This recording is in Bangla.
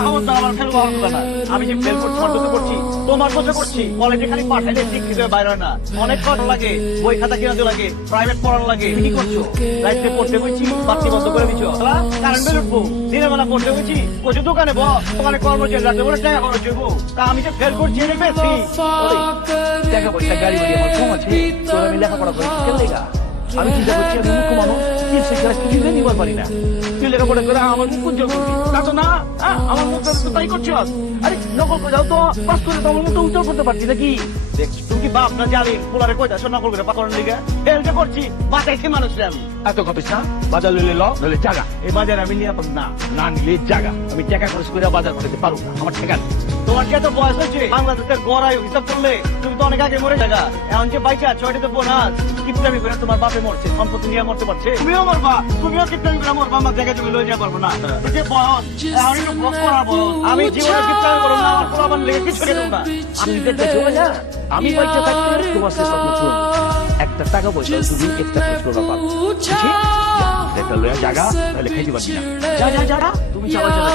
আমার ফেল হবে না। আমি যে ফেল করছি করছি তোমার কথা করছি, কলেজে খালি পাঠাইলে শিক্ষিত হয়ে বাইরে হয় না। অনেক খরচ লাগে, বই খাতা কিনাতে লাগে, প্রাইভেট পড়ানো লাগে। কি করছো? রাইতে পড়তে বলছি, বাতি বন্ধ করে দিচ্ছ। কারেন্ট বিল উঠবো, দিনের বেলা পড়তে বলছি, কচু দোকানে দোকানে কর্মচারী রাতে বলে টাকা খরচ হইব। তা আমি যে ফেল করছি এটা বেশি। টাকা পয়সা গাড়ি বাড়ি আমার কম আছে, তোর আমি লেখাপড়া করি কেন লেগা? আমি চিন্তা করছি আমি মুখ্য মানুষ, কি শিক্ষা কিছুই নিবার পারি না। তুই লেখাপড়া করে আমার মুখ উজ্জ্বল করবি, তা তো না। আমার মুখ তাই করছি। আরে নকল করে যাও তো, পাস করে তো আমার মুখটা উজ্জ্বল করতে পারছি নাকি? দেখ তুমি কি বাপ না জানিন পোলারে কই যাচ্ছ নকল করে পাকড়ানোর লিগে? ফেলতে করছি, বাঁচাইছি মানুষরে আমি। এত কথা না, বাজার লইলে নইলে জাগা। এই বাজার আমি নিরাপদ না, না নিলে জাগা। আমি টাকা খরচ করে বাজার করতে পারবো না, আমার ঠেকা নেই। তোমার কি এত বয়স হয়েছে? বাংলাদেশের গড়াই হিসাব করলে তুমি তো অনেক আগে মরে জায়গা। এখন যে বাইচা ছয়টিতে বোনাস কিপটামি করে তোমার বাপে মরছে, সম্পত্তি নিয়ে মরতে পারছে। তুমিও মরবা, তুমিও কিপটামি করে মরবা। আমার জায়গায় তুমি লয়ে যেতে পারবো না। যে বয়স এখন একটু ব্লক করার বয়স। আমি জীবনে কিপটামি করবো না, আমার পোলাপান লেগে কিছু দেবো না। আমি দেখতে চলে না, আমি বাইচা থাকতে তোমার সে স্বপ্ন পূরণ। একটা টাকা পয়সা তুমি এক্সট্রা খরচ করবা পারো, ঠিক? একটা লয়ে জায়গা তাহলে খাইতে পারছি না। যা যা যা, তুমি চালা চালা